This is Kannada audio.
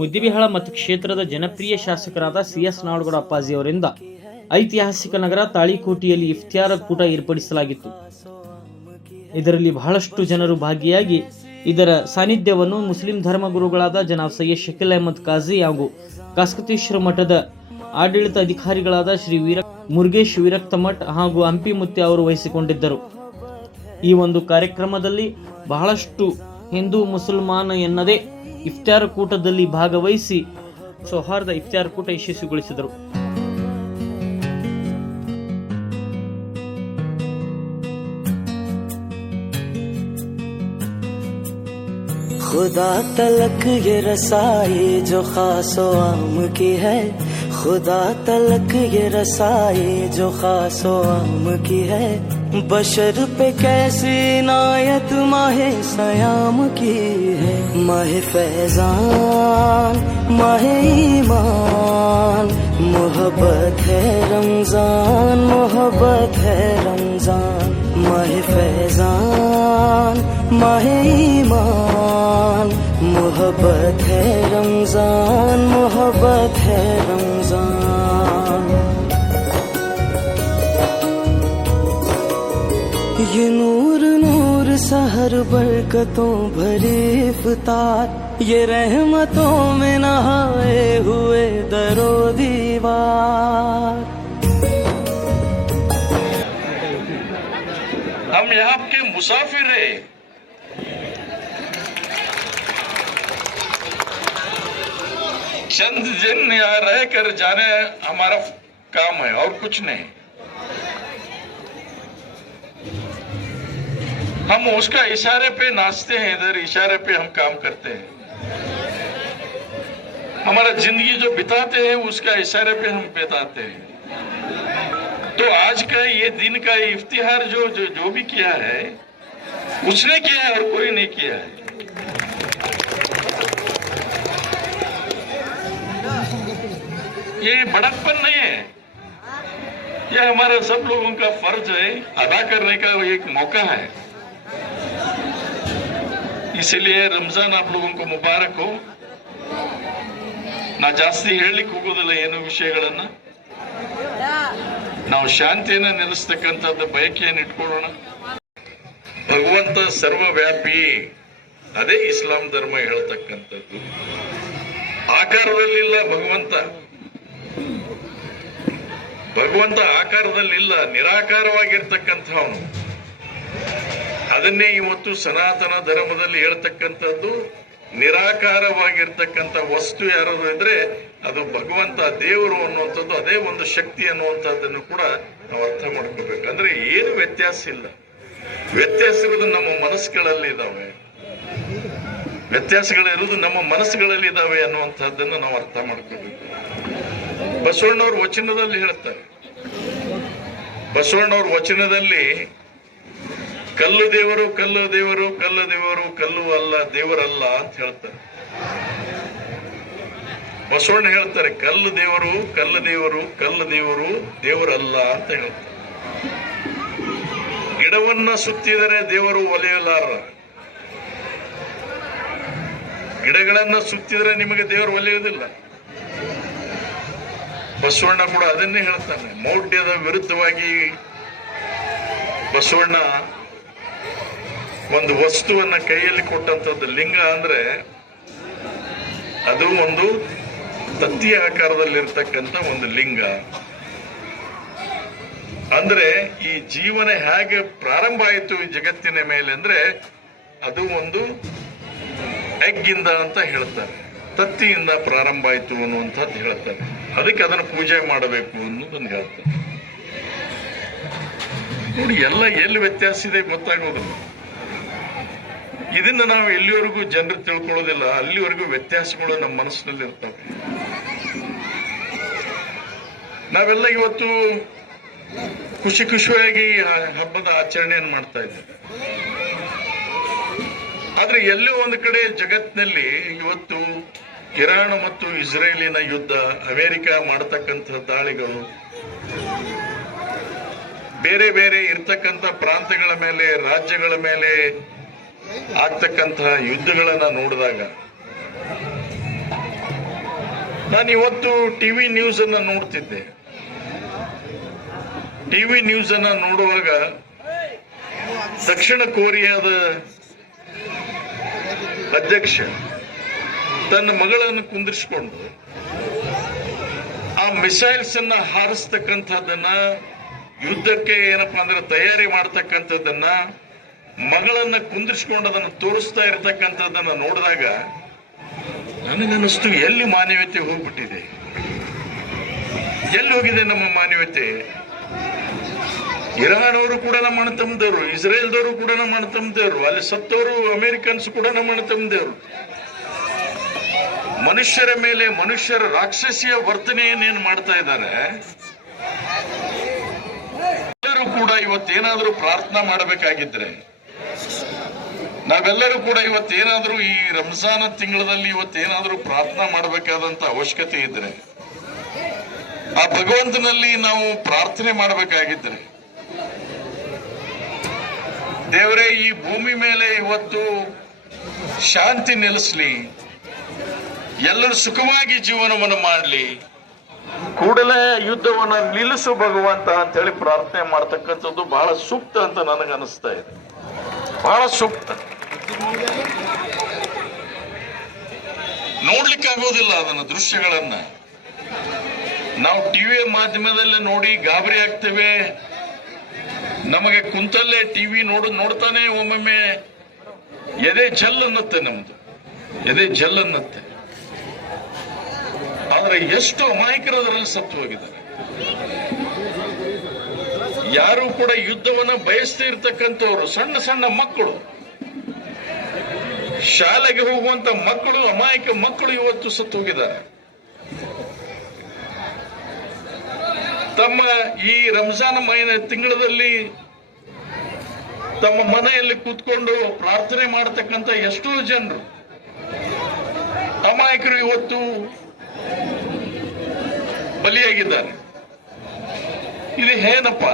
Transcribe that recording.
ಮುದ್ದಿಬಿಹಾಳ ಮತಕ್ಷೇತ್ರದ ಜನಪ್ರಿಯ ಶಾಸಕರಾದ ಸಿ.ಎಸ್. ನಾಡಗೌಡ ಅಪ್ಪಾಜಿ ಅವರಿಂದ ಐತಿಹಾಸಿಕ ನಗರ ತಾಳಿಕೋಟೆಯಲ್ಲಿ ಇಫ್ತಿಯಾರ್ ಕೂಟ ಏರ್ಪಡಿಸಲಾಗಿತ್ತು. ಇದರಲ್ಲಿ ಬಹಳಷ್ಟು ಜನರು ಭಾಗಿಯಾಗಿ ಇದರ ಸಾನ್ನಿಧ್ಯವನ್ನು ಮುಸ್ಲಿಂ ಧರ್ಮಗುರುಗಳಾದ ಜನಾಬ್ ಸೈಯದ್ ಶಕೀಲ್ ಅಹಮದ್ ಕಾಜಿ ಹಾಗೂ ಕಾಸ್ಕತೇಶ್ವರ ಮಠದ ಆಡಳಿತ ಅಧಿಕಾರಿಗಳಾದ ಶ್ರೀ ಮುರುಗೇಶ್ ವಿರಕ್ತಮಠ್ ಹಾಗೂ ಹಂಪಿ ಮುತ್ಯ ಅವರು ವಹಿಸಿಕೊಂಡಿದ್ದರು. ಈ ಒಂದು ಕಾರ್ಯಕ್ರಮದಲ್ಲಿ ಬಹಳಷ್ಟು ಹಿಂದೂ ಮುಸಲ್ಮಾನ ಎನ್ನದೇ ಇಫ್ತಾರ್ ಕೂಟದಲ್ಲಿ ಭಾಗವಹಿಸಿ ಸೌಹಾರ್ದ ಇಫ್ತಾರ್ ಕೂಟ ಯಶಸ್ವಿಗೊಳಿಸಿದರು. खुदा तलक ये रसाई जो खासो आम की है, खुदा तलक ये रसाई जो खासो आम की है, बशर पे कैसी नायत माहे सयाम की है। माहे फैजान माहे ईमान मोहब्बत है रमजान, मोहब्बत है रमजान। माहे फैजान माहे ईमान मोहब्बत है रमजान, मोहब्बत है रमजान। ये नूर नूर सहर बरकतों भरी इफ्तार, ये रहमतों में नहाए हुए दरो दीवार। हम यहाँ के मुसाफिर हैं, चंद दिन यहाँ रह कर जाने हमारा काम है और कुछ नहीं। हम उसका इशारे पे नाचते हैं, इधर इशारे पे हम काम करते हैं। हमारा जिंदगी जो बिताते हैं उसका इशारे पे हम बिताते हैं। तो आज का ये दिन का इफ्तिहार जो भी किया है उसने किया है और कोई नहीं किया है। ये बड़कपन नहीं है, यह हमारा सब लोगों का फर्ज है, अदा करने का एक मौका है। इसलिए रमजान आप लोगों को मुबारक हो। ನಾ ಜಾಸ್ತಿ ಹೇಳಲಿಕ್ಕೆ ಹೋಗೋದಿಲ್ಲ ಏನು ವಿಷಯಗಳನ್ನ. ನಾವು ಶಾಂತಿಯನ್ನ ನೆಲೆಸ್ತಕ್ಕಂಥದ್ದು ಬಯಕೆಯನ್ನು ಇಟ್ಕೊಳ್ಳೋಣ. ಭಗವಂತ ಸರ್ವವ್ಯಾಪಿ, ಅದೇ ಇಸ್ಲಾಂ ಧರ್ಮ ಹೇಳ್ತಕ್ಕಂಥದ್ದು. ಆಕಾರದಲ್ಲಿಲ್ಲ ಭಗವಂತ, ಭಗವಂತ ಆಕಾರದಲ್ಲಿಲ್ಲ, ನಿರಾಕಾರವಾಗಿರ್ತಕ್ಕಂಥವನು. ಅದನ್ನೇ ಇವತ್ತು ಸನಾತನ ಧರ್ಮದಲ್ಲಿ ಹೇಳ್ತಕ್ಕಂಥದ್ದು. ನಿರಾಕಾರವಾಗಿರ್ತಕ್ಕಂಥ ವಸ್ತು ಯಾರಾದ್ರೂ ಇದ್ರೆ ಅದು ಭಗವಂತ, ದೇವರು ಅನ್ನುವಂಥದ್ದು, ಅದೇ ಒಂದು ಶಕ್ತಿ ಅನ್ನುವಂಥದ್ದನ್ನು ಕೂಡ ನಾವು ಅರ್ಥ ಮಾಡ್ಕೋಬೇಕು. ಅಂದ್ರೆ ಏನು ವ್ಯತ್ಯಾಸ ಇಲ್ಲ, ವ್ಯತ್ಯಾಸಗಳು ನಮ್ಮ ಮನಸ್ಸುಗಳಲ್ಲಿ ಇದಾವೆ, ವ್ಯತ್ಯಾಸಗಳಿರುವುದು ನಮ್ಮ ಮನಸ್ಸುಗಳಲ್ಲಿ ಇದಾವೆ ಅನ್ನುವಂಥದ್ದನ್ನು ನಾವು ಅರ್ಥ ಮಾಡ್ಕೋಬೇಕು. ಬಸವಣ್ಣವ್ರ ವಚನದಲ್ಲಿ ಹೇಳ್ತಾರೆ, ಬಸವಣ್ಣವ್ರ ವಚನದಲ್ಲಿ ಕಲ್ಲು ದೇವರು ಕಲ್ಲು ದೇವರು ಕಲ್ಲು ದೇವರು ಕಲ್ಲು ಅಲ್ಲ ದೇವರಲ್ಲ ಅಂತ ಹೇಳ್ತಾರೆ. ಬಸವಣ್ಣ ಹೇಳ್ತಾರೆ ಕಲ್ಲು ದೇವರು ಕಲ್ಲು ದೇವರು ಕಲ್ಲು ದೇವರು ದೇವರಲ್ಲ ಅಂತ ಹೇಳ್ತಾರೆ. ಗಿಡವನ್ನ ಸುತ್ತಿದರೆ ದೇವರು ಒಲೆಯಲಾರ, ಗಿಡಗಳನ್ನ ಸುತ್ತಿದರೆ ನಿಮಗೆ ದೇವರು ಒಲೆಯುವುದಿಲ್ಲ. ಬಸವಣ್ಣ ಕೂಡ ಅದನ್ನೇ ಹೇಳ್ತಾನೆ. ಮೌಢ್ಯದ ವಿರುದ್ಧವಾಗಿ ಬಸವಣ್ಣ ಒಂದು ವಸ್ತುವನ್ನ ಕೈಯಲ್ಲಿ ಕೊಟ್ಟಂತದ್ದು. ಲಿಂಗ ಅಂದ್ರೆ ಅದು ಒಂದು ತತ್ತಿಯ ಆಕಾರದಲ್ಲಿರ್ತಕ್ಕಂಥ ಒಂದು ಲಿಂಗ. ಅಂದ್ರೆ ಈ ಜೀವನ ಹೇಗೆ ಪ್ರಾರಂಭ ಆಯಿತು ಈ ಜಗತ್ತಿನ ಮೇಲೆ ಅಂದ್ರೆ ಅದು ಒಂದು ಎಗ್ಗಿಂದ ಅಂತ ಹೇಳ್ತಾರೆ, ತತ್ತಿಯಿಂದ ಪ್ರಾರಂಭ ಆಯಿತು ಅನ್ನುವಂಥದ್ದು ಹೇಳ್ತಾರೆ. ಅದಕ್ಕೆ ಅದನ್ನು ಪೂಜೆ ಮಾಡಬೇಕು ಅನ್ನೋದನ್ನು ಹೇಳ್ತಾರೆ. ನೋಡಿ, ಎಲ್ಲ ಎಲ್ಲಿ ವ್ಯತ್ಯಾಸ ಇದೆ ಗೊತ್ತಾಗೋದಿಲ್ಲ. ಇದನ್ನ ನಾವು ಎಲ್ಲಿವರೆಗೂ ಜನರು ತಿಳ್ಕೊಳ್ಳೋದಿಲ್ಲ ಅಲ್ಲಿವರೆಗೂ ವ್ಯತ್ಯಾಸಗಳು ನಮ್ಮ ಮನಸ್ಸಿನಲ್ಲಿ ಇರ್ತವೆ. ನಾವೆಲ್ಲ ಇವತ್ತು ಖುಷಿ ಖುಷಿಯಾಗಿ ಹಬ್ಬದ ಆಚರಣೆಯನ್ನು ಮಾಡ್ತಾ ಇದ್ದೇವೆ. ಆದ್ರೆ ಎಲ್ಲೋ ಒಂದು ಕಡೆ ಜಗತ್ತಿನಲ್ಲಿ ಇವತ್ತು ಇರಾನ್ ಮತ್ತು ಇಸ್ರೇಲಿನ ಯುದ್ಧ, ಅಮೆರಿಕ ಮಾಡತಕ್ಕಂಥ ದಾಳಿಗಳು, ಬೇರೆ ಬೇರೆ ಇರ್ತಕ್ಕಂಥ ಪ್ರಾಂತ್ಯಗಳ ಮೇಲೆ, ರಾಜ್ಯಗಳ ಮೇಲೆ ಆಗ್ತಕ್ಕಂತಹ ಯುದ್ಧಗಳನ್ನ ನೋಡಿದಾಗ ನಾನು ಇವತ್ತು ಟಿವಿ ನ್ಯೂಸ್ ಅನ್ನ ನೋಡ್ತಿದ್ದೆ. ಟಿವಿ ನ್ಯೂಸ್ ಅನ್ನ ನೋಡುವಾಗ ದಕ್ಷಿಣ ಕೊರಿಯಾದ ಅಧ್ಯಕ್ಷ ತನ್ನ ಮಗಳನ್ನು ಕುಂದಿರಿಸಿಕೊಂಡು ಆ ಮಿಸೈಲ್ಸ್ ಅನ್ನ ಹಾರಿಸ್ತಕ್ಕಂಥದ್ದನ್ನ, ಯುದ್ಧಕ್ಕೆ ಏನಪ್ಪಾ ಅಂದ್ರೆ ತಯಾರಿ ಮಾಡ್ತಕ್ಕಂಥದ್ದನ್ನ, ಮಗಳನ್ನ ಕುಂದಿರಿಸಿಕೊಂಡು ಅದನ್ನು ತೋರಿಸ್ತಾ ಇರತಕ್ಕಂಥದ್ದನ್ನ ನೋಡಿದಾಗ ನನಗನ್ನಿಸ್ತು, ಎಲ್ಲಿ ಮಾನವೀಯತೆ ಹೋಗ್ಬಿಟ್ಟಿದೆ, ಎಲ್ಲಿ ಹೋಗಿದೆ ನಮ್ಮ ಮಾನವೀಯತೆ? ಇರಾನ್ ಅವರು ಕೂಡ ನಮ್ಮ ಅಣ್ಣ ತಮ್ಮದವರು, ಇಸ್ರೇಲ್ದವರು ಕೂಡ ನಮ್ಮ ಅಣ್ಣ ತಮ್ಮದವರು, ಅಲ್ಲಿ ಸತ್ತವರು ಅಮೆರಿಕನ್ಸ್ ಕೂಡ ನಮ್ಮ ಅಣ್ಣ ತಮ್ಮದವರು. ಮನುಷ್ಯರ ಮೇಲೆ ಮನುಷ್ಯರ ರಾಕ್ಷಸಿಯ ವರ್ತನೆಯನ್ನೇನು ಮಾಡ್ತಾ ಇದ್ದಾರೆ. ಎಲ್ಲರೂ ಕೂಡ ಇವತ್ತೇನಾದ್ರೂ ಪ್ರಾರ್ಥನಾ ಮಾಡಬೇಕಾಗಿದ್ರೆ, ನಾವೆಲ್ಲರೂ ಕೂಡ ಇವತ್ತೇನಾದ್ರೂ ಈ ರಂಜಾನ್ ತಿಂಗಳಲ್ಲಿ ಇವತ್ತೇನಾದ್ರೂ ಪ್ರಾರ್ಥನಾ ಮಾಡಬೇಕಾದಂತ ಅವಶ್ಯಕತೆ ಇದ್ರೆ, ಆ ಭಗವಂತನಲ್ಲಿ ನಾವು ಪ್ರಾರ್ಥನೆ ಮಾಡಬೇಕಾಗಿದ್ರೆ, ದೇವರೇ ಈ ಭೂಮಿ ಮೇಲೆ ಇವತ್ತು ಶಾಂತಿ ನೆಲೆಸಲಿ, ಎಲ್ಲರೂ ಸುಖವಾಗಿ ಜೀವನವನ್ನು ಮಾಡಲಿ, ಕೂಡಲೇ ಯುದ್ಧವನ್ನು ನಿಲ್ಲಿಸು ಭಗವಂತ ಅಂತ ಹೇಳಿ ಪ್ರಾರ್ಥನೆ ಮಾಡ್ತಕ್ಕಂಥದ್ದು ಬಹಳ ಸೂಕ್ತ ಅಂತ ನನಗನ್ನಿಸ್ತಾ ಇದೆ, ಬಹಳ ಸೂಕ್ತ. ನೋಡ್ಲಿಕ್ಕಾಗೋದಿಲ್ಲ ಅದನ್ನ ದೃಶ್ಯಗಳನ್ನ. ನಾವು ಟಿವಿ ಮಾಧ್ಯಮದಲ್ಲಿ ನೋಡಿ ಗಾಬರಿ ಆಗ್ತೇವೆ. ನಮಗೆ ಕುಂತಲ್ಲೇ ಟಿವಿ ನೋಡ್ತಾನೆ ಒಮ್ಮೊಮ್ಮೆ ಎದೆ ಜಲ್ ಅನ್ನತ್ತೆ, ನಮ್ದು ಎದೆ ಜಲ್ ಅನ್ನತ್ತೆ. ಆದ್ರೆ ಎಷ್ಟು ಅಮಾಯಕರು ಅದರಲ್ಲಿ ಸತ್ತು ಹೋಗಿದ್ದಾರೆ. ಯಾರು ಕೂಡ ಯುದ್ಧವನ್ನ ಬಯಸ್ತಾ ಇರ್ತಕ್ಕಂಥವ್ರು, ಸಣ್ಣ ಸಣ್ಣ ಮಕ್ಕಳು, ಶಾಲೆಗೆ ಹೋಗುವಂತ ಮಕ್ಕಳು, ಅಮಾಯಕ ಮಕ್ಕಳು ಇವತ್ತು ಸತ್ತು ಹೋಗಿದ್ದಾರೆ. ತಮ್ಮ ಈ ರಂಜಾನ್ ತಿಂಗಳಲ್ಲಿ ತಮ್ಮ ಮನೆಯಲ್ಲಿ ಕೂತ್ಕೊಂಡು ಪ್ರಾರ್ಥನೆ ಮಾಡತಕ್ಕಂತ ಎಷ್ಟೋ ಜನರು ಅಮಾಯಕರು ಇವತ್ತು ಬಲಿಯಾಗಿದ್ದಾರೆ. ಇದು ಏನಪ್ಪ?